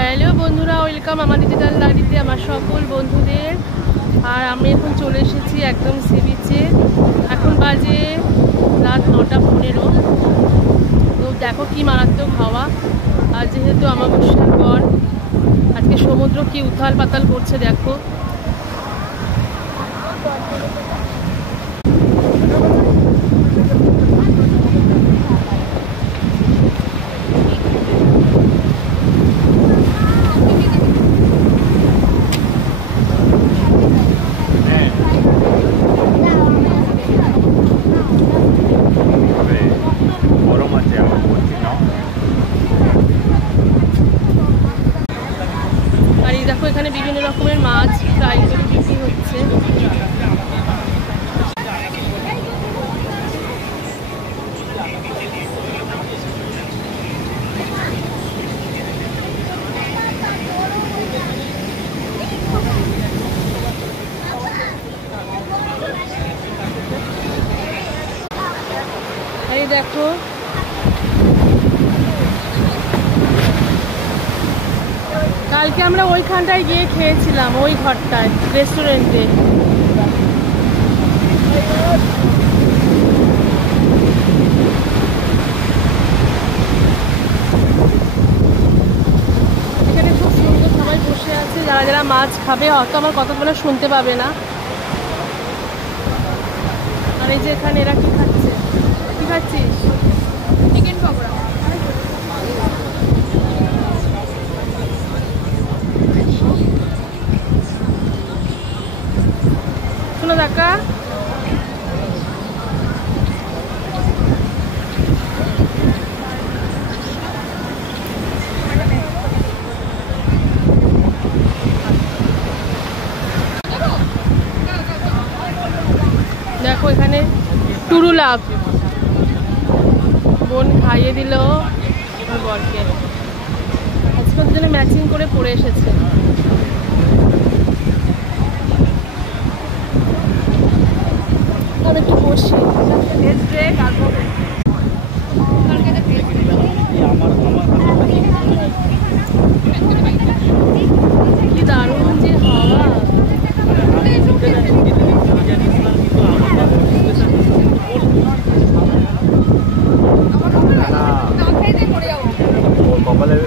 Hello বন্ধুরা, welcome আমার digital ডায়েরিতে আমার সকল বন্ধুদের। আর আমি এখন চলে এসেছি একদম সি বিচে। এখন বাজে রাত 9:15। তো দেখো কি মারাত্মক হাওয়া। আর যেহেতু অমাবস্যার পর আজকে সমুদ্র কি উথাল পাতাল করছে দেখো। আর এই দেখো এখানে বিভিন্ন রকমের মাছ ফ্রাই করে বিক্রি হচ্ছে। এই দেখো কালকে আমরা ওইখানটায় গিয়ে খেয়েছিলাম, ওই ঘরটায় রেস্টুরেন্টে। এখানে খুব সুন্দর সবাই বসে আছে, যারা যারা মাছ খাবে হয়তো আমার কতগুলো শুনতে পাবে না। আর এই যে এখানে এরা কি খাচ্ছে, কি খাচ্ছিস? চিকেন পকোড়া। শোনো দেখা, দেখো এখানে টুরুলাভ বোন খাইয়ে দিল আমার বরকে। আজকে ওদের জন্য ম্যাচিং করে পরে এসেছে। আমি একটু বসি। কি দারুণ যে হাওয়া। কপালের